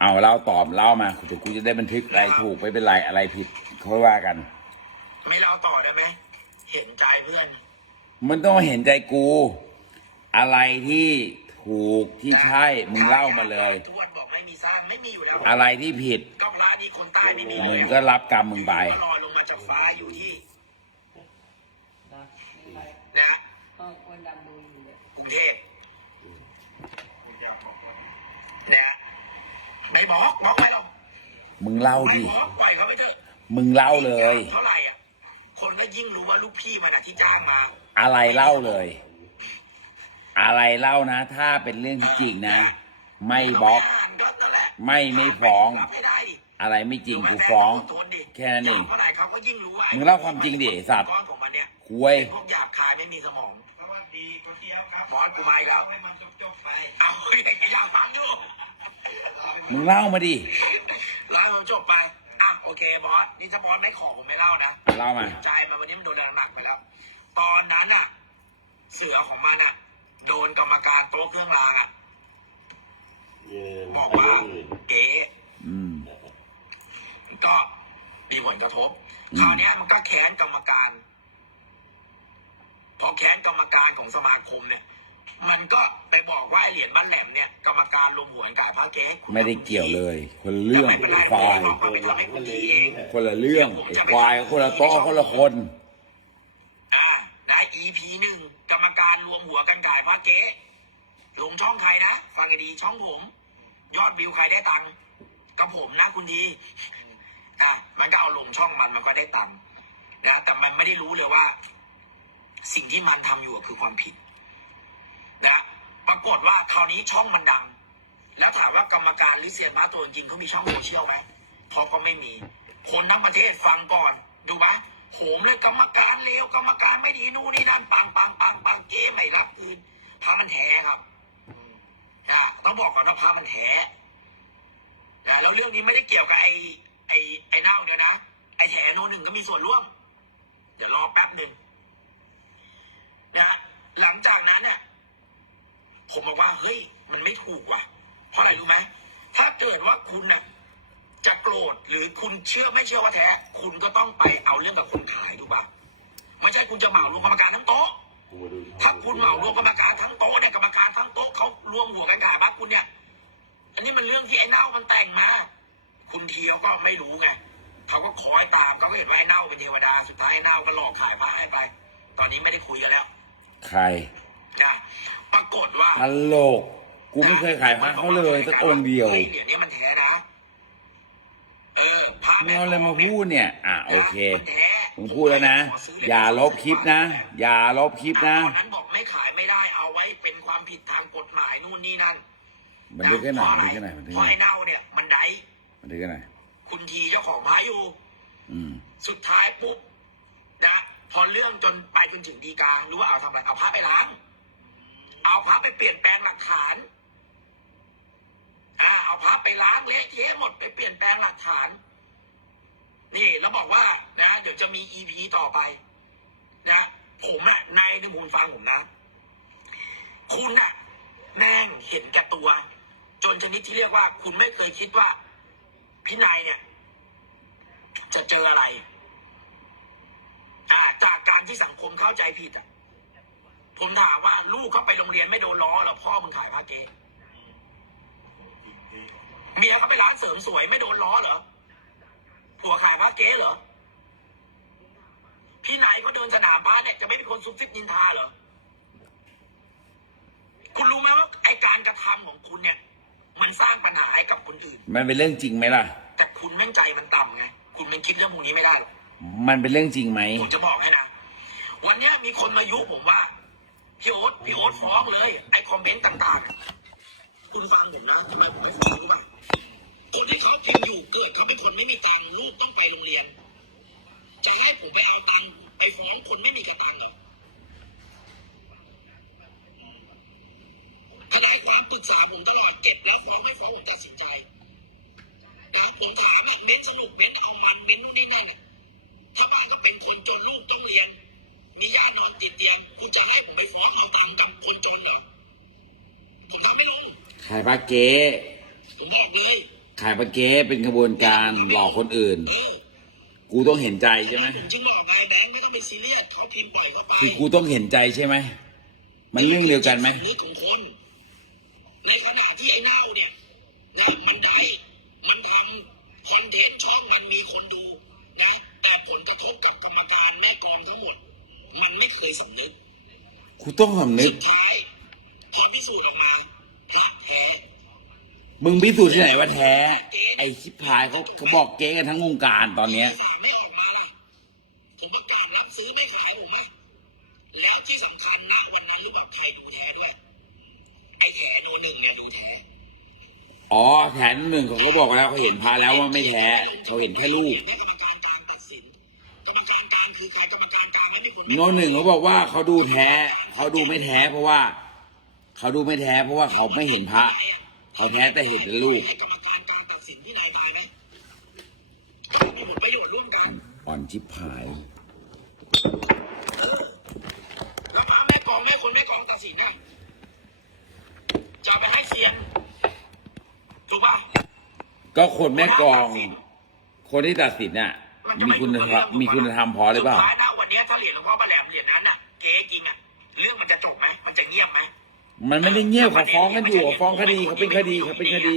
เอาเล่าตอบเล่ามาเดี๋ยวกูจะได้บันทึกอะไรถูกไม่เป็นไรอะไรผิดค่อยว่ากัน ไม่เล่าต่อได้ไหมเห็นใจเพื่อน มันต้องเห็นใจกู อะไรที่ถูกที่ใช่มึงเล่ามาเลย ทวดบอกไม่มีสร้างไม่มีอยู่แล้วอะไรที่ผิดก็พระนี่คนใต้ไม่มีมึงก็รับกรรมมึงไปก็ลอยลงมาจากฟ้าอยู่ที่นะไม่ไปนะเออคนดำดูอยู่เลยกรุงเทพนะ ไม่บอกบอกไปหรอกมึงเล่าไม่ดิบอกปล่อยเขาไปเถอะมึงเล่าเลยเท่าไหร่อะคนก็ยิ่งรู้ว่าลูกพี่มันอะที่จ้างมา อะไรเล่าเลย อะไรเล่านะ ถ้าเป็นเรื่องที่จริงนะ ไม่บล็อก ไม่านก็นั่นแหละไม่ไม่ฟ้องรับให้ได้ดิอะไรไม่จริงกูฟ้องทนดิแค่นั้นเองเท่าไหร่เขาก็ยิ่งรู้ว่ามึงเล่าความจริงดิไอ้สัตว์ก้อนของมันเนี่ยคุยพวกหยาบคายไม่มีสมองสวัสดีคุณเทียวครับบอสกูมาอีกแล้วให้มันจบๆไปเอาเฮ้ยอยากฟังอยู่ มึงเล่ามาดิเล่าให้มันจบไป อะโอเคบอส นี่ถ้าบอสไม่ขอผมไม่เล่านะเล่ามา ใจมาวันนี้มันโดนแรงหนักไปแล้ว ตอนนั้นอะ เสือของมันอะ โดนกรรมการโต๊ะเครื่องรางอะ บอกว่าเก๋อืม ก็มีผลกระทบอืมคราวเนี้ยมันก็แค้นกรรมการ พอแค้นกรรมการของสมาคมเนี่ย มันก็ไปบอกว่าไอ้เหรียญบ้านแหลมเนี่ยกรรมการรวมหัวกันก่ายพระเก๊ให้คุณไม่ได้เกี่ยวเลยคนละเรื่องแต่ไม่เป็นไรไอ้ควายเอาไปทำให้คุณดีเองคนละเรื่องไอ้ควายคนละโต๊ะคนละคน อ่าได้ EP หนึ่งกรรมการรวมหัวกันก่ายพระเก๊ลงช่องใครนะฟังให้ดีช่องผม ยอดวิวใครได้ตังค์ก็ผมนะคุณทีอะมันก็เอาลงช่องมันมันก็ได้ตังค์นะแต่มันไม่ได้รู้เลยว่า สิ่งที่มันทำอยู่คือความผิด นะปรากฏว่าคราวนี้ช่องมันดัง แล้วถามว่ากรรมการหรือเซียนม้าตัวจริงเขามีช่องโซเชียลไหมเขาก็ไม่มี คนทั้งประเทศฟังก่อน ดูไหมโหมเลยกรรมการเลวกรรมการไม่ดีนู่นนี่นั่นปังปังปังปังเก้ไม่รับคืนพระมันแท้ครับนะต้องบอกก่อนว่าพระมันแท้นะแล้วเรื่องนี้ไม่ได้เกี่ยวกับไอ้ไอ้ไอ้เน่าเดียวนะไอ้แถโนหนึ่งก็มีส่วนร่วม เดี๋ยวรอแป๊บหนึ่งนะหลังจากนั้นเนี่ย ผมบอกว่าเฮ้ย มันไม่ถูกว่ะ เพราะอะไรรู้ไหมถ้าเกิดว่าคุณน่ะจะโกรธหรือคุณเชื่อไม่เชื่อว่าแท้ คุณก็ต้องไปเอาเรื่องกับคนขายถูกป่ะไม่ใช่คุณจะเหมารวมกรรมการทั้งโต๊ะถ้าคุณเหมารวมกรรมการทั้งโต๊ะเนี่ยกรรมการทั้งโต๊ะเขารวมหัวกันขายบ้าคุณเนี่ย อันนี้มันเรื่องที่ไอ้เน่ามันแต่งมาคุณเทียวก็ไม่รู้ไงเขาก็คอยตามเขาก็เห็นว่าไอ้เน่าเป็นเทวดาสุดท้ายไอ้เน่าก็หลอกขายพระให้ไป ตอนนี้ไม่ได้คุยกันแล้ว ใครนะ ปรากฏว่าตลก กูไม่เคยขายพระเขาเลยสักองค์เดียวฮ้เหรียญนี้มันแท้นะเออพระไม่เอาอะไรมาพูดเนี่ย อะโอเคมันแท้มึงพูดแล้วนะ อย่าลบคลิปนะ อย่าลบคลิปนะตอนนั้นบอกไม่ขายไม่ได้เอาไว้เป็นความผิดทางกฎหมายนู่นนี่นั่นบันทึกให้หน่อยบันทึกให้หน่อยบันทึกเพราะให้หน่อยไอ้เน่าเนี่ยมันได้บันทึกให้หน่อยคุณทีเจ้าของพระอยู่อืมสุดท้ายปุ๊บนะพอเรื่องจนไปจนถึงดีการู้ว่าเอาทำอะไรเอาพระไปล้าง เอาพระไปเปลี่ยนแปลงหลักฐาน อ่า เอาพระไปล้างเละเทะหมดไปเปลี่ยนแปลงหลักฐาน นี่แล้วบอกว่านะ เดี๋ยวจะมีอีพีต่อไป นะ ผมอะนายนึกมูลฟังผมนะ คุณอะแม่งเห็นแก่ตัว จนชนิดที่เรียกว่า คุณไม่เคยคิดว่า พี่นายเนี่ย จะเจออะไร อ่า จากการที่สังคมเข้าใจผิดอะ ผมถามว่าลูกเขาไปโรงเรียนไม่โดนล้อเหรอพ่อมึงขายผ้าเก๊เมียเขาไปร้านเสริมสวยไม่โดนล้อเหรอผัวขายผ้าเก๊เหรอพี่นายก็เดินสนามบ้านเนี่ยจะไม่มีคนซุบซิบนินทาเหรอคุณรู้ไหมว่าไอการกระทำของคุณเนี่ย มันสร้างปัญหาให้กับคนอื่น มันเป็นเรื่องจริงไหมล่ะ แต่คุณแม่งใจมันต่ำไงคุณมันคิดเรื่องพวกนี้ไม่ได้หรอกมันเป็นเรื่องจริงไหมผมจะบอกให้นะวันเนี้ยมีคนมายุผมว่า พี่โอ๊ตพี่โอ๊ตฟ้องเลย ไอ้คอมเมนต์ต่างๆ คุณฟังผมนะทำไมผมไม่ฟ้องรู้ป่ะคนที่เขาพิมพ์อยู่เกิดเขาเป็นคนไม่มีตังค์ลูกต้องไปโรงเรียน จะให้ผมไปเอาตังค์ไปฟ้องคนไม่มีกระตังค์เหรอทนายความปรึกษาผมตลอดเก็บแล้วฟ้องไม่ฟ้องผมตัดสินใจนะผมถามอะเม้นสนุกเม้นเอามันเม้นนู่นนี่นั่นถ้าบ้านก็เป็นคนจนลูกต้องเรียน มีญาตินอนติดเตียงคุณจะให้ผมไปฟ้องเอาตังค์กับคนจนเหรอผมทำไม่ลงขายพระเก๊ผมบอกเลยขายปะเก๊เป็นกระบวนการหลอกคนอื่น เออกูต้องเห็นใจใช่ไหมผมจึงบอกไงแบงค์ไม่ต้องไปซีเรียสเขาพิมพ์ปล่อยเขาไปคือกูต้องเห็นใจใช่ไหมมันเรื่องเดียวกันไหมนึกของคนในขณะที่ไอ้เน่าเนี่ยนะมันได้มันทำคอนเทนต์ช่องมันมีคนดูนะแต่ผลกระทบกับกรรมการแม่กองทั้งหมด มันไม่เคยสำนึกกูต้องสำนึก สุดท้ายพอพิสูจน์ออกมาพระแท้ มึงพิสูจน์ที่ไหนว่าแท้ ไอ้ชิบหายเขาเขาบอกเก๊กันทั้งวงการตอนเนี้ยฝากไม่ออกมาล่ะผมประกาศรับซื้อไม่ขายผมอะแล้วที่สำคัญนะวันนั้นหรือเปล่าใครดูแท้ด้วยไอ้แท้โนหนึ่งเนี่ยดูแท้อ๋อแถนหนึ่งเขาก็บอกแล้วเขาเห็นพาแล้วว่าไม่แท้เขาเห็นแค่รูปให้กรรม โนหนึ่งเขาบอกว่าเขาดูแท้เขาดูไม่แท้ เพราะว่าเขาดูไม่แท้ เพราะว่าเขาไม่เห็นพระ เขาแท้แต่เห็นแต่รูปให้กรรมการกลางตัดสินที่นายตายไหมมีผลประโยชน์ร่วมกันอ่อนชิบหายแล้วพาแม่กองแม่คนแม่กองตัดสินนะจะเอาไปให้เซียนถูกป่ะก็คนแม่กอง คนที่ตัดสินน่ะ มีคุณธรรมมีคุณธรรมพอหรือเปล่า มันไม่ได้เงียบเขาฟ้องกันอยู่เขาฟ้องคดีเขาเป็นคดีเขาเป็นคดี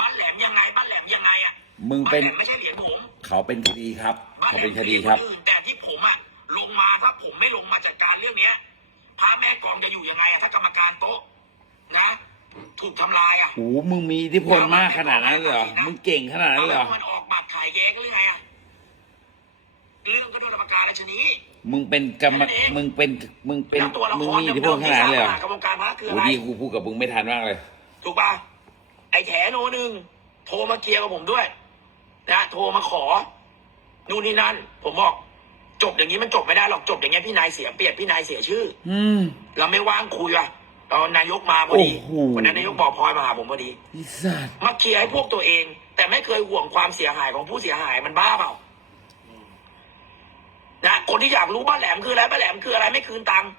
บ้านแหลมยังไงบ้านแหลมยังไงอะมึงเป็นบ้าแหลมไม่ใช่เหรียญผมเขาเป็นคดีครับบ้านเขาแหลเป็นมคดีครับเหยญนอื่นแต่ที่ผมอะลงมาถ้าผมไม่ลงมาจัดการเรื่องเนี้ยพระแม่กองจะอยู่ยังไงอะถ้ากรรมการโต๊ะนะ ถูกทำลายอะ โอ้โหมึงมีอิทธิพลมากขนาดนั้นเลยเหรอ มึงเก่งขนาดนั้นเลยเหรอแล้วมัน มึงเป็นกรรมมึงเป็นมึงเป็นแล้วตัวละมึงครมีอิทธิพลขนาดนั้นเลยเหรอกรรมการพระคือโอ้อะไรดีกูพูดกับมึงไม่ทันมากเลย ถูกป่ะไอ้แถโนหนึ่งโทรมาเคลียร์กับผมด้วยนะโทรมาขอ นู่นนี่นั่น ผมบอก จบอย่างนี้มันจบไม่ได้หรอกจบอย่างเงี้ยพี่นายเสียเปรียบพี่นายเสียชื่อ อืม เราไม่ว่างคุยอะตอนนายกมาพอดีโอ้โห วันนั้นนายกบอกพลอยมาหาผมพอดี ไอ้สัตว์มาเคลียร์ให้พวกตัวเอง แต่ไม่เคยห่วงความเสียหายของผู้เสียหายมันบ้าเปล่า นะคนที่อยากรู้บ้านแหลมคืออะไรบ้านแหลมคืออะไรไม่คืนตังค์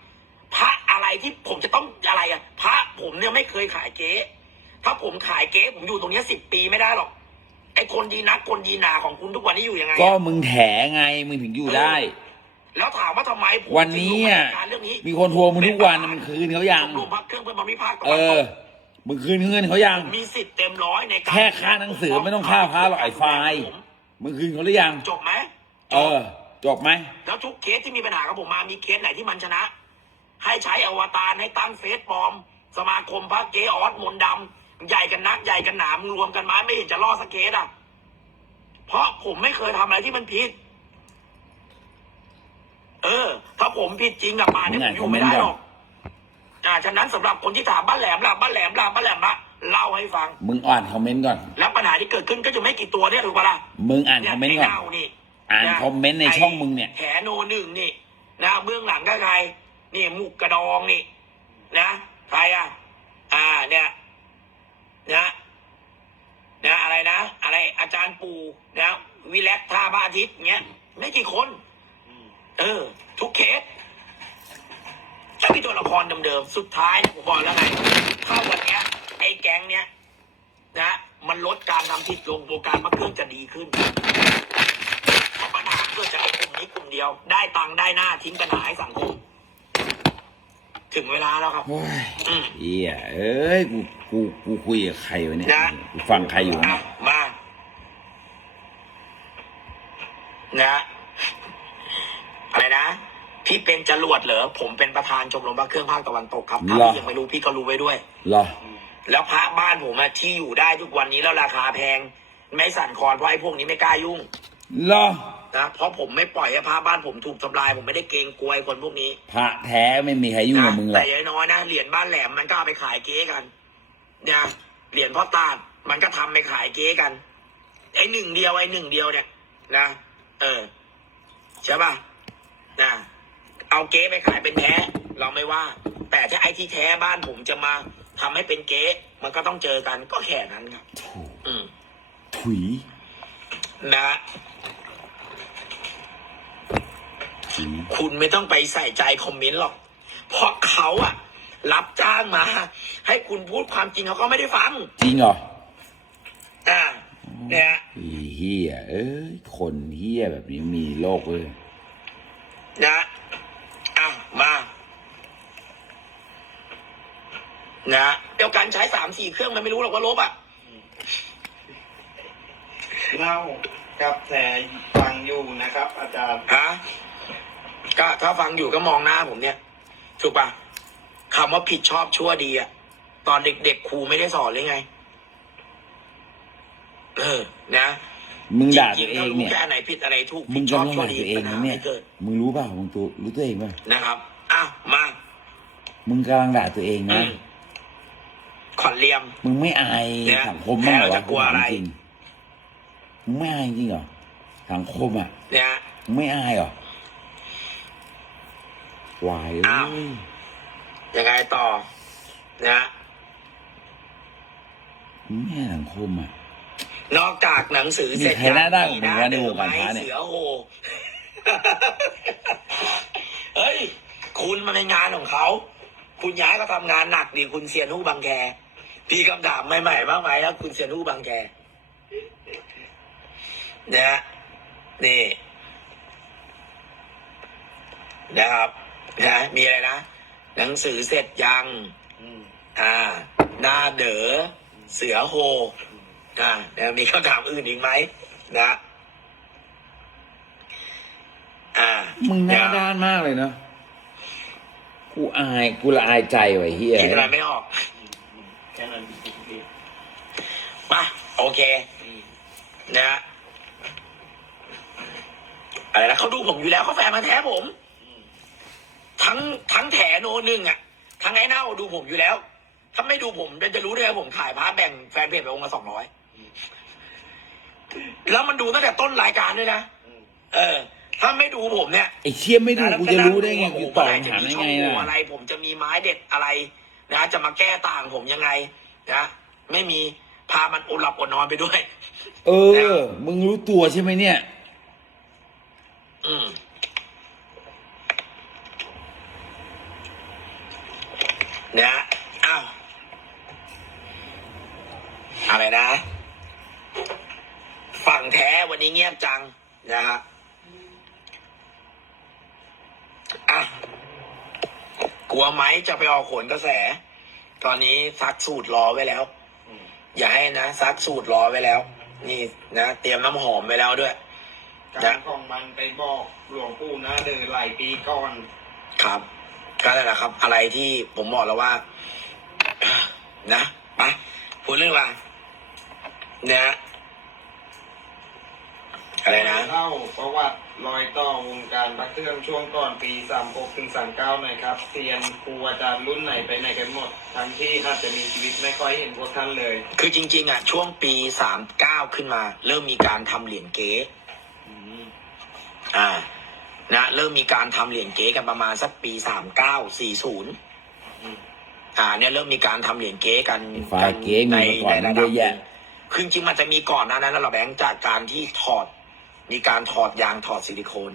พระอะไรที่ผมจะต้องอะไรอะพระผมเนี่ยไม่เคยขายเก๊ถ้าผมขายเก๊ผมอยู่ตรงเนี้สิบปีไม่ได้หรอกไอ้คนดีนักคนดีหนาของคุณทุกวันนี้อยู่ยังไงก็อะมึงแถไงมึงถึงอยู่ได้ แล้วถามว่าทำไมผมวันนี้ถึงลงอะมาจัดการเรื่องนี้มีคนทวงมึงทุกวันมึงคืนเขายังรวมพักเครื่องเพื่อนบริพากษ์ตะเอวันตอกมึงคืนเงินเขายังมีสิทธิ์เต็มร้อยในการแค่ค่าหนังสือไม่ต้องค่าพระหรอกไอ้ไฟล์มึงคืนเขาหรือยังจบไหมเออ จบไหมแล้วทุกเคสที่มีปัญหากับผมมามีเคสไหนที่มันชนะ ให้ใช้อวตารให้ตั้งเฟซปลอม สมาคมพระเกออสมนต์ดำใหญ่กันนักใหญ่กันหนามงรวมกันมาไม่เห็นจะรอดสักเคสอะ เพราะผมไม่เคยทำอะไรที่มันผิด เออ ถ้าผมผิดจริงอะป่านนี้ผมอยู่ไม่ได้หรอกอ่าฉะนั้นสำหรับคนที่ถามบ้านแหลมล่ะบ้านแหลมล่ะบ้านแหลมละเล่าให้ฟัง มึงอ่านคอมเมนต์ก่อน แล้วปัญหาที่เกิดขึ้นก็จะไม่กี่ตัวเนี่ยถูกปะล่ะ มึงอ่านคอมเมนต์ก่อนไเน่านี่ อ่านะคอมเมนต์ในช่องมึงเนี่ยแผลโนหนึ่งนี่นะเบื้องหลังก็ใครนี่มุกกระดองนี่ นะใครอะ อ่าเนี่ยนะนะอะไรนะ อะไรอาจารย์ปูนะวิแลกท่าพระอาทิตย์เงี้ยไม่กี่คนเออ ทุกเคสถ้ามีตัวละครเดิมๆสุดท้ายเนี่ยผมบอกแล้วไงถ้าวันเนี้ย ไอ้แก๊งเนี้ยนะมันลดการทำผิดลงตัวการมาเครื่องจะดีขึ้น เพราะปัญหาเกิดจากไอ้กลุ่มนี้กลุ่มเดียว ได้ตังค์ได้หน้าทิ้งปัญหาให้สังคม ถึงเวลาแล้วครับ โอ้ยอืม เฮียเอ้ย กู กู กูคุยกับใครวะเนี่ย นะ กูฟังใครอยู่อะเนี่ยมา นะ อะไรนะ พี่เป็นจรวดเหรอ ผมเป็นประธานชมรมพระเครื่องภาคตะวันตกครับถ้าพี่ยังไม่รู้พี่ก็รู้ไว้ด้วย เหรอ แล้วพระบ้านผมอะที่อยู่ได้ทุกวันนี้แล้วราคาแพง ไม่สั่นคลอนเพราะไอ้พวกนี้ไม่กล้ายุ่ง เหรอ นะเพราะผมไม่ปล่อยให้พระบ้านผมถูกทำลาย ผมไม่ได้เกรงกลัวไอ้คนพวกนี้พระแท้ไม่มีใครยุ่งกับมึงหรแต่อกอยังน้อยนะเหรียญบ้านแหลมมันก็เอาไปขายเก๊กันเนี่ยเหรียญพ่อตาดมันก็ทำไปขายเก๊กัน ไอ้หนึ่งเดียวไอ้หนึ่งเดียวเนี่ย นะเออใช่ป่ะนะเอาเก๊ไปขายเป็นแท้เราไม่ว่า แต่ถ้าไอ้ที่แท้บ้านผมจะมาทำให้เป็นเก๊มันก็ต้องเจอกันก็แค่นั้นครับ โถ่อืม ถุย นะถุย คุณไม่ต้องไปใส่ใจคอมเมนต์หรอก เพราะเขาอะรับจ้างมา ให้คุณพูดความจริงเขาก็ไม่ได้ฟัง จริงเหรออ่าอเนี่ยอีเฮียเอ้ยคนเฮียแบบนี้มีโลกเลยนะอ้าวมานะเดียวกันใช้สามสี่เครื่องมันไม่รู้หรอกว่าลบอะเล่ากับแต่ฟังอยู่นะครับ อาจารย์ฮะ ก็ถ้าฟังอยู่ก็มองหน้าผมเนี่ย ถูกปะคำว่าผิดชอบชั่วดีอะตอนเด็กๆครูไม่ได้สอนเลยไง เออ นะมึงด่าจตัริวงๆถ้ารู้เองเนี่ยแค่ไหนผิดอะไรถูกมึผิงดชอบกำลังชั่วด่าดีตัวเองปัญนะหาเนี่ยไม่เกิดมึงรู้เปล่ามึงตัวรู้ตัวเองป่ะนะครับอ้าวมามึงกำลังด่าตัวเองอืนะมขอนเลียม มึงไม่อายเนี่ยสังคมบ้างเหรอแพ้แล้วจะกลัวอะไรจริงมึงไม่อายจริงเหรอสังคมอะเนี่ยมึงไม่อายเหรอ วายเอ้อ้าวยยังไงต่อนะมึงไม่อายสังคมอะ นอกจากหนังสือเสร็จมีใครหน้าด้านกว่ามึงวะในวงการมีพระหเนี่ย เสือโหเฮ้ย คุณมันเป็นงานของเขา คุณย้ายก็ทำงานหนักดีคุณเซียนหู้บางแคพี่คำถามใหม่ๆบ้างไหมแล้วคุณเซียนหู้บางแคนะฮะนี่ นะครับ นะมีอะไรนะ หนังสือเสร็จยังอืมอ่า หน้าเด๋อเสือโฮอ่าแล้วมีคำถามอื่นอีกไหมนะอ่ามึงหน้าเดี๋ยวด้านมากเลยเนาะกูอายกูละอายใจว่ะไอ้เฮียคิดอะไรไม่ออกแค่นั้นพี่มาโอเคนะฮะอะไรนะเขาดูผมอยู่แล้วเขาแฟนมาแท้ผม ทั้งทั้งแถโนหนึ่งอะทั้งไอ้เน่าดูผมอยู่แล้ว ถ้าไม่ดูผมจะรู้ได้ไงผมขายพาร์ทแบ่งแฟนเพจไปองค์ละสองร้อยแล้วมันดูตั้งแต่ต้นรายการด้วยนะอืมเออ ถ้าไม่ดูผมเนี่ยไอ้เชี่ยไม่ดูกูจะรู้ได้ไงแล้วกูจะตอบนั่งดูคำถามว่าได้ผมไงจะมีช่องโหว่ล่ะอะไร ผมจะมีไม้เด็ดอะไรนะจะมาแก้ต่างผมยังไงนะไม่มีพามันอดหลับอดนอนไปด้วย เออ มึงรู้ตัวใช่ไหมเนี่ย อืม นะอ้าวอะไรนะ ฝั่งแท้วันนี้เงียบจังนะฮะอะกลัวไหมจะไปออกโขนกระแส ตอนนี้ซักสูตรรอไว้แล้วอืมอย่าให้นะซักสูตรรอไว้แล้ว นี่นะเตรียมน้ำหอมไว้แล้วด้วยการของมันไปบอกหลวงปู่หน้าเดินหลายปีก่อนครับ ก็นั่นแหละครับ อะไรที่ผมบอกแล้วว่า นะไปพูดเรื่องว่าเนี่ยอะไรนะเล่าประวัติรอยต่อวงการพระเครื่องช่วงก่อนปีสามหกถึงสามเก้าหน่อยครับเซียนครูอาจารย์รุ่นไหนไปไหนกันหมด ทั้งที่อาจจะมีชีวิตไม่ค่อยเห็นพวกท่านเลย คือจริง ๆ อะ ช่วงปีสามเก้าขึ้นมา เริ่มมีการทำเหรียญเก๊อืมอ่า นะเริ่มมีการทำเหรียญเก๊กันประมาณสักปีสามเก้าสี่ศูนย์อืมอ่าเนี่ยเริ่มมีการทำเหรียญเก๊กันไฟล์เก๊มีมาก่อนในระเยดับอะหแยะนึ่งคือจริงๆมันจะมีก่อนหนานั้นแล้วเราแบงค์จากการที่ถอด มีการถอดยางถอดซิลิโคน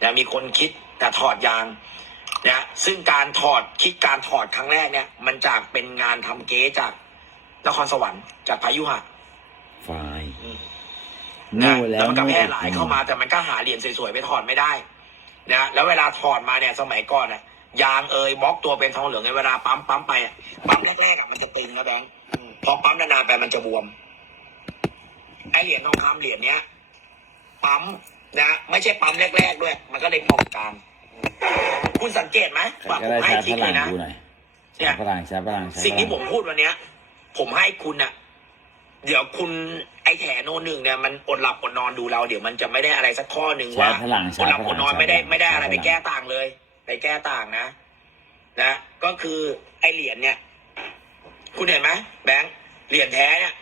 นะมีคนคิดแต่ถอดยางนะซึ่งการถอดคิดการถอดครั้งแรกเนี่ย มันจากเป็นงานทำเก๊จากนครสวรรค์จากพายุหะไฟล์อืมนะโง่แล้แล้ววมันก็แพร่หลายเข้ามาแต่มันก็หาเหรียญสวยๆไปถอดไม่ได้ นะแล้วเวลาถอดมาเนี่ยสมัยก่อนอะยางเอยบล็อกตัวเป็นทองเหลืองในเวลาปั๊มปั๊มไปอะปั๊มแรกๆอะมันจะตึงนะแบงค์อืมพอปั๊มนานๆไปมันจะบวมไอเหรียญทองคำเหรียญเนี้ยปั๊มนะไม่ใช่ปั๊มแรก ๆ ด้วย มันก็เลยพองกลางคุณสังเกตไหมใครฝากก็ผมได้ให้ใช้ทิพกเลลังยนะกูหน่อยเนี่ใช้ยพลังใช้พลังใช้พลังสิ่งที่ผมพูดวันเนี้ย ผมให้คุณอะ เดี๋ยวคุณไอแถโนหนึ่งเนี่ยมันอดหลับอดนอนดูเรา เดี๋ยวมันจะไม่ได้อะไรสักข้อหนึ่งใช้ว่าพลังอใช้ดหลับพอลัดงนอนไม่ได้ใช้พลังไม่ได้อะไรใช้ไปพลังแก้ต่างเลย ไปแก้ต่างนะ นะ ก็คือไอเหรียญเนี่ย คุณเห็นไหมแบงค์เหรียญแท้เนี่ย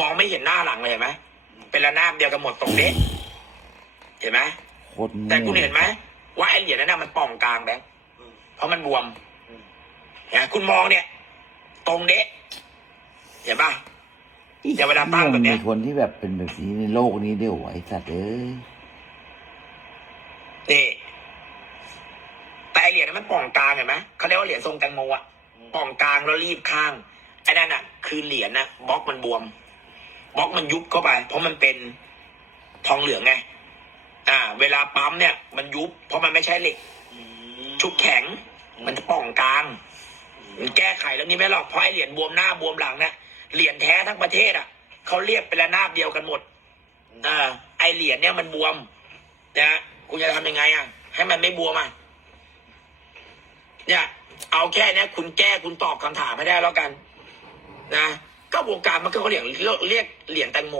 มองไม่เห็นหน้าหลังเลยเห็นไหมเป็นระนาบเดียวกันหมดตรงนี้ เห็นไหม โคตรโง่แต่คุณเห็นไหมว่าไอเหรียญนั้นนะมันป่องกลางแบงค์อืมเพราะมันบวมอืมเนี่ยคุณมองเนี่ย ตรงเด๊ะเห็นปะ เดี๋ยวเวลาตั้งแบบเนี้ยมีคนที่แบบเป็นแบบนี้ในโลกนี้เดียวไอ้สัตว์เอ้ยนี่แต่ไอเหรียญนั้นมันป่องกลางเห็นไหมเขาเรียกว่าเหรียญทรงแตงโมอะป่องกลางแล้วรีบข้างไอ้นั่นอะคือเหรียญนะบล็อกมันบวมบล็อกมันยุบเข้าไป เพราะมันเป็นทองเหลืองไง อ่า เวลาปั๊มเนี่ย มันยุบ เพราะมันไม่ใช่เหล็กชุบแข็ง มันจะป่องกลาง มันแก้ไขเรื่องนี้ไม่หรอกเพราะไอเหรียญบวมหน้าบวมหลังเนี่ย เหรียญแท้ทั้งประเทศอะเขาเรียกเป็นระนาบเดียวกันหมดอ่าไอเหรียญเนี่ยมันบวมนะคุณจะทำยังไงอะ ให้มันไม่บวมอะเนี่ย เอาแค่เนี้ยคุณแก้คุณตอบคำถามให้ได้แล้วกัน นะก็วงการมันก็เขาเรียกเรียกเหรียญแตงโม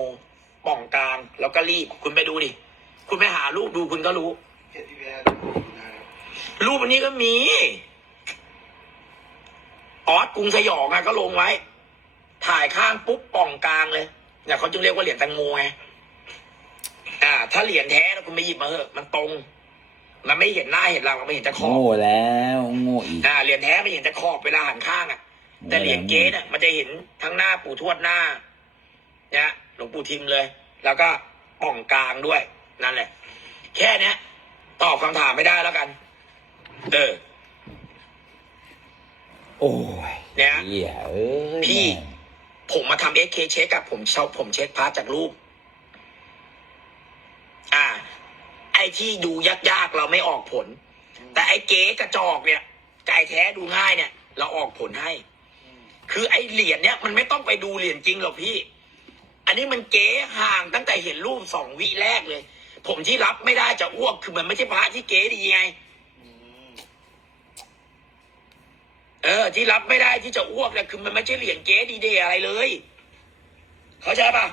ป่องกลางแล้วก็รีบ คุณไปดูดิคุณไปหารูปดูคุณก็รู้รูปอันนี้ก็มี ออสกรุงสยองอะก็ลงไว้ ถ่ายข้างปุ๊บป่องกลางเลยเนี่ยเขาจึงเรียกว่าเหรียญแตงโมไงอ่า ถ้าเหรียญแท้แล้วคุณไปหยิบมาเถอะมันตรง มันไม่เห็นหน้าเห็นหลังมันไม่เห็นแต่ขอบโง่แล้วโง่อีกอ่าเหรียญแท้ไม่เห็นแต่ขอบเวลาหันข้างอะแต่เหรียญเก๊เนี่ยมันจะเห็นทั้งหน้าปู่ทวดหน้าเนี่ยหลวงปู่ทิมเลย แล้วก็ป่องกลางด้วยนั่นแหละ แค่เนี้ยตอบคำถามไม่ได้แล้วกัน เออ โอ้ยเนี่ยเหี้ยเอ้ยพี่แม่ง ผมมาทำเอเคเช็คกับผมเชาผมเช็คพาร์จากรูป อ่า ไอ้ที่ดูยากๆเราไม่ออกผล แต่ไอ้เก๋กระจอกเนี่ยไก่แท้ดูง่ายเนี่ย เราออกผลให้ คือไอ้เหรียญเนี่ยมันไม่ต้องไปดูเหรียญจริงหรอกพี่ อันนี้มันเก๋ห่างตั้งแต่เห็นรูปสองวิแรกเลย ผมที่รับไม่ได้จะอ้วกคือมันไม่ใช่พระที่เก๋ดีไง เออ ที่รับไม่ได้ที่จะอ้วกเนี่ยคือมันไม่ใช่เหรียญเก๋ดีเดย์อะไรเลย เข้าใจปะ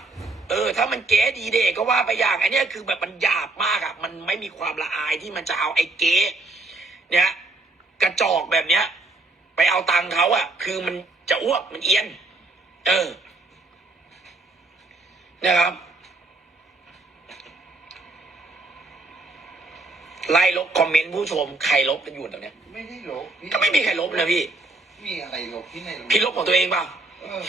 เออ ถ้ามันเก๋ดีเดย์ก็ว่าไปอย่างอันนี้คือแบบมันหยาบมากอะมันไม่มีความละอายที่มันจะเอาไอ้เก๋เนี่ยกระจอกแบบเนี้ย ไปเอาตังค์เขาอะคือมันจะอ้วกมันเอียน เออนะครับ ไล่ลบคอมเมนต์ผู้ชมใครลบกันอยู่ตอนเนี้ยไม่ได้ลบพี่ก็ไม่มีใครลบนะพี่ มีอะไรลบที่ไหนลบพี่ลบของตัวเองเปล่าเออ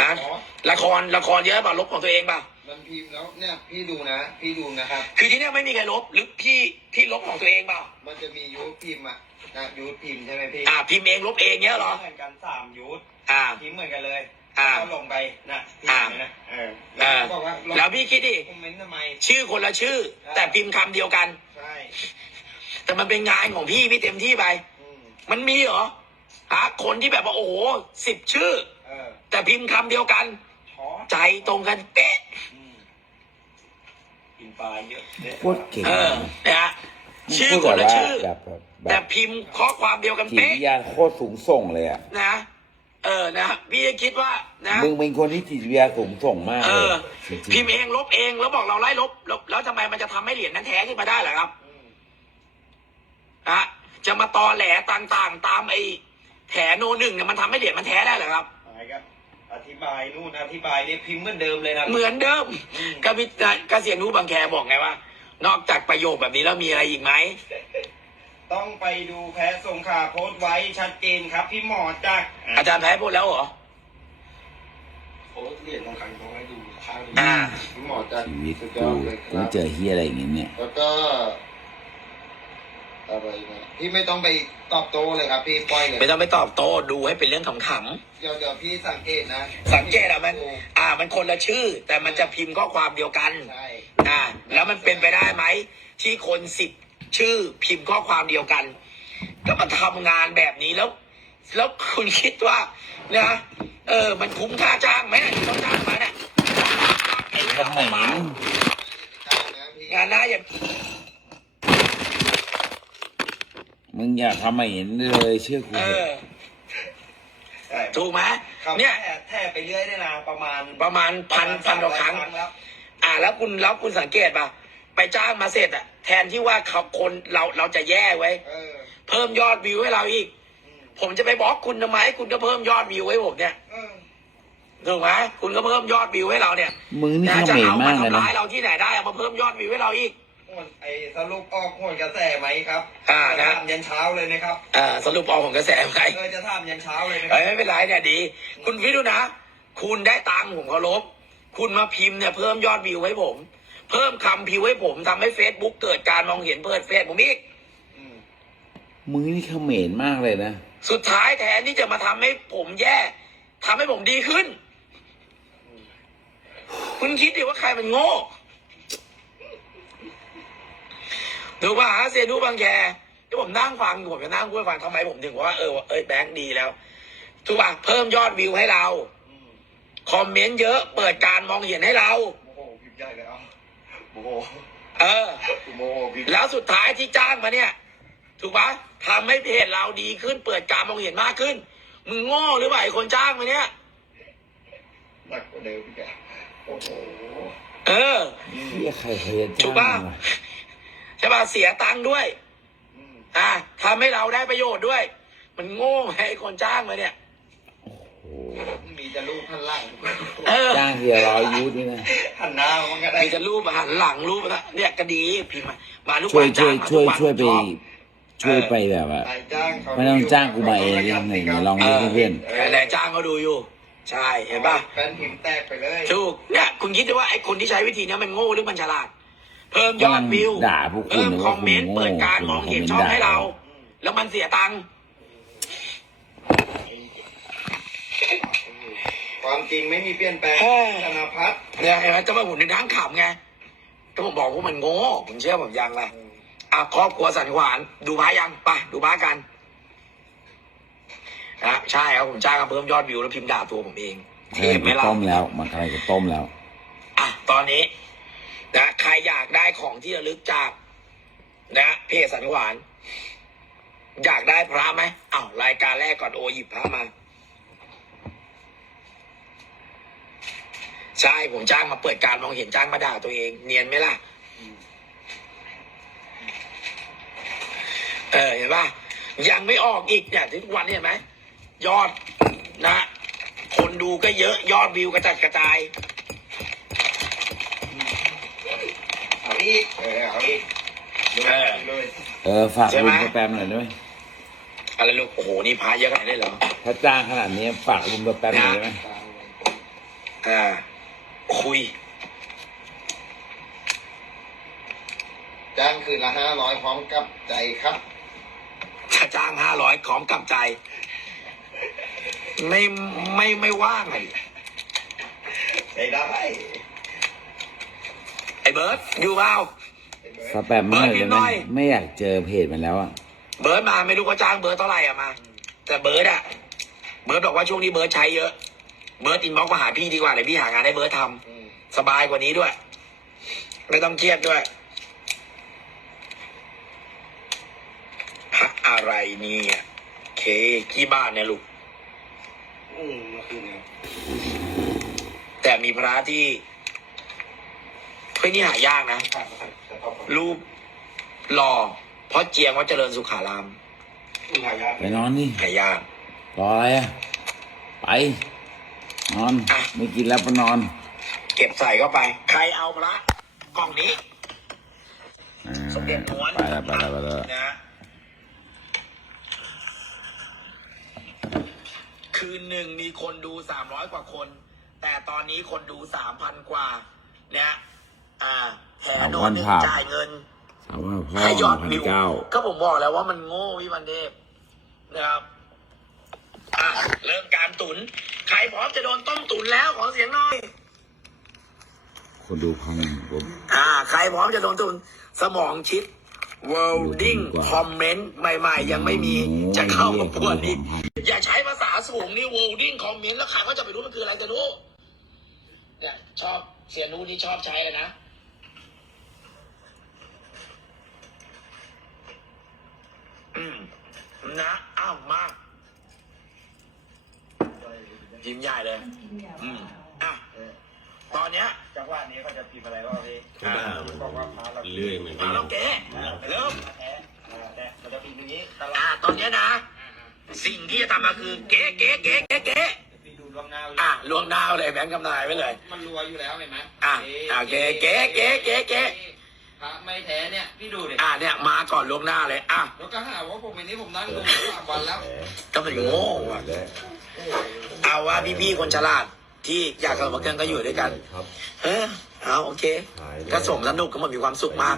ฮะอ๋อละครละครเยอะเปล่าลบของตัวเองเปล่ามันพิมพ์แล้วเนี่ยพี่ดูนะ พี่ดูนะครับ คือที่เนี้ยไม่มีใครลบหรือพี่พี่ลบของตัวเองเปล่ามันจะมียูทพิมพ์อะนะยูทพิมพ์ใช่ไหมพี่อ่าพิมพ์เองลบเองเนี้ยเหรอ เหมือนกันสามยูทอ่าพิมพ์เหมือนกันเลย อ่า ก็ลงไปนะพิมอ่าพ์นะเออเอแล้วอก็บอกว่าลบแล้วพี่คิดดิคอมเมนต์ทำไม ชื่อคนละชื่อแต่พิมพ์คำเดียวกัน ใช่แต่มันเป็นงานของพี่พี่เต็มที่ไป อืมมันมีเหรอหาคนที่แบบว่าโอ้โหสิบชื่อ เออแต่พิมพ์คำเดียวกัน ท้อใจตรงกันเป๊ะอืมกินปลาเยอะเนี่ย โคตรเก่งเออนะฮะมึงชื่อพูดคนแบบละว่าชื่อ แบบแบบแบแต่บพิมพ์ข้อความเดียวกันจิตเป๊ะ วิทยาโคตรสูงส่งเลยอะ นะ เออนะพี่จะคิดว่านะมึงเป็นคนที่จิตวิทยาสูงส่งมากเอเลยอจริงๆพิมพ์เองลบเองแล้วบอกเราไล่ลบแล้วแล้วทำไมมันจะทำให้เหรียญนั้นแท้ขึ้นมาได้เหรอครับอืมนะจะมาตอแหลต่างๆ ตามไอ้แถโนหนึ่งเนี่ยมันทำให้เหรียญมันแท้ได้เหรอครับหายครับอธิบายนู่นอธิบายนี่พิมพ์เหมือนเดิมเลยนะเหมือนเดิมอืมกบิกเสียนูบางแคบอกไงว่า นอกจากประโยคแบบนี้แล้วมีอะไรอีกไหม ต้องไปดูแพ้สงขลาโพสต์ไว้ชัดเจนครับ พี่หมอจากอาจารย์แพ้พูดแล้วเหรอโพสต์เรียนบางครั้งต้องให้ดูข้างอ่า พี่หมอจากชีวิตสุดยกูอดเลยคกูรับเจอเฮียอะไรอย่างเงี้ยเนี่ยแล้วก็อะไรนะพี่ไม่ต้องไปตอบโต้เลยครับ พี่ปล่อยเลยไม่ต้องไปตอบโต้ดูให้เป็นเรื่องขำ เดี๋ยวเดี๋ยวพี่สังเกตนะๆสังเกตอะมันอ่า มันคนละชื่อ แต่มันจะพิมพ์ข้อความเดียวกัน ใช่ อ่า แล้วมันเป็นไปได้ไหม ที่คนสิบ ชื่อพิมพ์ข้อความเดียวกัน ก็มาทำงานแบบนี้แล้ว แล้วคุณคิดว่านะเออ มันคุ้มค่าจ้างไหมเนี่ยที่ต้องจ้างมาเนี่ยไอ้ทำไมเบาใช่นะพี่งานหน้าอย่ามึงอย่าทำให้เห็นเลยเชื่อกูเอเถออะใช่ถูกไหมครับเนี่ยแท่แท่ไปเรื่อยได้นะประมาณประมาณพันพันกว่าครั้งแล้วอ่าแล้วคุณแล้วคุณสังเกตป่ะ ไปจ้างมาเสร็จอะแทนที่ว่าเขาคนเราเราจะแย่ไว้ เออเพิ่มยอดวิวให้เราอีก อืมผมจะไปบล็อกคุณทำไมคุณก็เพิ่มยอดวิวให้ผมเนี่ยเออถูกไหมคุณก็เพิ่มยอดวิวให้เราเนี่ยมึงนี่นะเขจะมรเอามามากเลยทำนะร้ายเราที่ไหนได้เอามาเพิ่มยอดวิวให้เราอีก โหนไอสรุปออกโหนกระแสไหมครับอ่านะ จะทำยันเช้าเลยนะครับอ่าสรุปเอาของกระแสไปเออจะทำยันเช้าเลยนะคเอ้รับยไม่เป็นไรเนี่ยดี คุณฟิดูนะ คุณได้ตังค์ผมเคารพคุณมาพิมพ์เนี่ยเพิ่มยอดวิวให้ผม เพิ่มคำพิวให้ผมทำให้เฟซบุ๊กเกิดการมองเห็นเปิดเฟซผมอีกอืมมึงนี่เขมรมากเลยนะ สุดท้ายแทนที่จะมาทำให้ผมแย่ทำให้ผมดีขึ้นอืมคุณคิดดิว่าใครมันโง่ ดูป่ะฮะเซียนูบางแคที่ผมนั่งฟังผมจะนั่งคุยฟังทำไมผมถึงว่าเออเอ้ยแบงค์ดีแล้วถูกป่ะเพิ่มยอดวิวให้เรา คอมเมนต์เยอะ เปิดการมองเห็นให้เราโมโหพิมพ์ใหญ่แล้ว โมโหเออโมโหพิมพ์แล้วสุดท้ายที่จ้างมาเนี่ย ถูกปะทำให้เพจเราดีขึ้น เปิดการมองเห็นมากขึ้น มึงโง่หรือเปล่าไอ้คนจ้างมาเนี่ย หนักกว่าเดิมพี่แกโอ้โหเออ เฮียใครเคยถูจ้ากงปะวะใช่ปะเสียตังค์ด้วย อืมอะทำให้เราได้ประโยชน์ด้วย มันโง่ไงไอ้คนจ้างมาเนี่ยโอ้โห มีแต่รูปหันหลังเออจ้างเฮียร้อยยูทนี่นะ หันหน้ามันก็ได้มีแต่รูปหันหลังรูปนะเนี่ยก็ดีพิมพ์มามาทุกช่ววัยนช่วยจ้างมาช่วยทุกนช่วยไปชอบช่วยไปแบบว่านายจ้างเขาไม่ต้องจ้างกูมาเองยังไงเนี่ยลองดูเพื่อนเออไหนจ้างเขาดูอยู่ ใช่เห็นปะแฟนพิมพ์แตกไปเลยถูกเนี่ยคุณคิดดูว่าไอ้คนที่ใช้วิธีเนี้ยมันโง่หรือมันฉลาด เพิ่มยอดวิวกำลังด่าพวกคุณเพิ่มนะคว่าอมเมนต์คุณโง่เปิดการมองเห็นช่องให้เรา แล้วมันเสียตังค์ ความจริงไม่มีเปลี่ยนแปลงธนพัฒน์เนี่ยเห็นไหมจะมาหุ่นในทั้งขำไงก็ผมบอกว่ามันโง่คุณเชื่อผมยังล่ะอะครอบครัวสันขวาน ดูบ้ายังไปดูบ้ากันนะใช่ครับผมจ้างมาเพิ่มยอดวิวแล้วพิมพ์ด่าตัวผมเองเทเออพไหมจะล่ะต้มแล้ว มันอะไรจะต้มแล้วอะตอนนี้นะใครอยากได้ของที่ระลึกจาก นะเพจสันขวาน อยากได้พระไหมอ้าวรายการแรกก่อนโอหยิบพระมา ใช่ผมจ้างมาเปิดการมองเห็นจ้างมาด่าตัวเอง เนียนไหมล่ะ เออเห็นป่ะยังไม่ออกอีกเนี่ยทุกวันเนี่ยเห็นไหมยอดนะ คนดูก็เยอะยอดวิวกระจัดกระจายเอาอีกเออเอาอีกเออเลยเออฝากใช่ไหม บุญกระแปมหน่อยด้วยอะไรลูกโอ้โหนี่พาเยอะขนาดนี้เหรอ ถ้าจ้างขนาดนี้ฝากบุญกระแปมหน่อยได้ไหมอ่า คุย จ้างคืนละห้าร้อยพร้อมกับใจครับ จะจ้างห้าร้อยของกลับใจ ไม่ไม่ไม่ว่างเลยได้ได้ไอ้เบิร์ดอยู่เปล่า สแปมมาหน่อยได้เบิร์ดนิดหไหน่มอยไม่อยากเจอเพจมันแล้วอะ เบิร์ดมาไม่รู้ว่าจ้างเบิร์ดเท่าไหร่อะมา แต่เบิร์ดอะเบิร์ดบอกว่าช่วงนี้เบิร์ดใช้เยอะ เบิร์ดอินบ็อกซ์มาหาพี่ดีกว่าเดี๋ยวพี่หางานให้เบิร์ดทำอืมสบายกว่านี้ด้วย ไม่ต้องเครียดด้วยพระอะไรเนี่ยเคที่บ้านเนี่ยลูกอืมเมื่อคืนเนี่ยแต่มีพระที่เฮ้ยนี่หายากนะขาดมาจะตอบรูปหล่อเพราะเจียงวัดเจริญสุขารามคุณหายากไปนอนนี่หายากรออะไรอะ ไป นอนอะไม่กินแล้วไปนอน เก็บใส่เข้าไป ใครเอาพระกล่องนี้อ่าสมเด็จม้วนไปแล้วไปแล้วไปแล้วนะคืนหนึ่งมีคนดูสามร้อยกว่าคน แต่ตอนนี้คนดูสามพันกว่าเนี่ยอ่าแถโดนหนึ่งจ่ายเงินเอาว่าพ่อให้ยอดพันวิวเก้า ก็ผมบอกแล้วว่ามันโง่พี่มันเทพนะครับ อะเริ่มการตุนใครพร้อมจะโดนต้มตุนแล้วขอเสียงหน่อย คนดูพันผมอ่า ใครพร้อมจะโดนตุน สมองชิด worlding กว่า comment ใหม่ๆ ยังไม่มีโอ้ยจะเข้ามาปวดอีกเรียกคนดูอย่าใช้ภาษาสูงนี่ worlding comment แล้วใครก็จะไปรู้มันคืออะไรจะรู้เนี่ยชอบเสียนูนี่ชอบใช้เลยนะอืมนะ อ้าว มา ยิ้มใหญ่เลยอืมอะตอนเนี้ยจังหวะนี้เขาจะพิมพ์อะไรวะพี่อ่าบอกว่าพาเราเรื่อยเหมือนกัมานแล้วเก๋เริ่มแท้อ่าแต่มันจะพิมพ์อย่างนี้ตลออ่าดตอนเนี้ยนะ สิ่งที่จะทำมาคือ เก๋เก๋เก๋เก๋เก๋พี่ดูล่วงหน้าอะลวงดาวเลยแบงค์กำนายไว้เลย มันรัวอยู่แล้วเห็นไหมอะอะเก๋เก๋เก๋เก๋เก๋ พระไม่แท้เนี่ยพี่ดูดิอะเนี่ยมาก่อนลวงหน้าเลยอะแล้วก็หาว่าผมอันนี้ผมนั่งดูสามวันแล้วก็มันโง่อะ เอาว่าพี่ๆคนฉลาดที่อยากสนุกกันก็อยู่ด้วยกัน เออเอาโอเค ก็สมสนุกก็มันมีความสุขมาก